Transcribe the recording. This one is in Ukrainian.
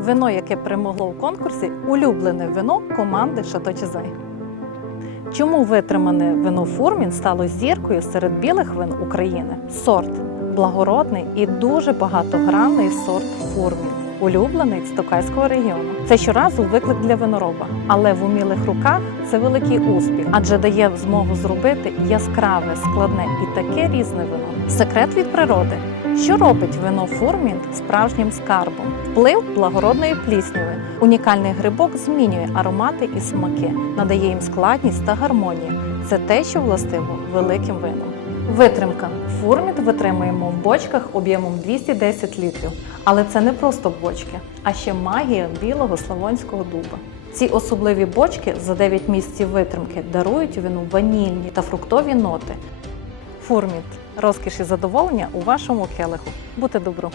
Вино, яке перемогло у конкурсі, улюблене вино команди Шато Чизай. Чому витримане вино Фурмін стало зіркою серед білих вин України? Сорт благородний і дуже багатогранний сорт Фурмін. Улюблений з Токайського регіону. Це щоразу виклик для винороба, але в умілих руках це великий успіх, адже дає змогу зробити яскраве, складне і таке різне вино. Секрет від природи. Що робить вино Фурмін справжнім скарбом? Вплив благородної плісняви. Унікальний грибок змінює аромати і смаки, надає їм складність та гармонію. Це те, що властиво великим винам. Витримка. Фурміт витримуємо в бочках об'ємом 210 літрів. Але це не просто бочки, а ще магія білого славонського дуба. Ці особливі бочки за 9 місяців витримки дарують вину ванільні та фруктові ноти. Фурміт розкіш і задоволення у вашому келиху. Будьте добру!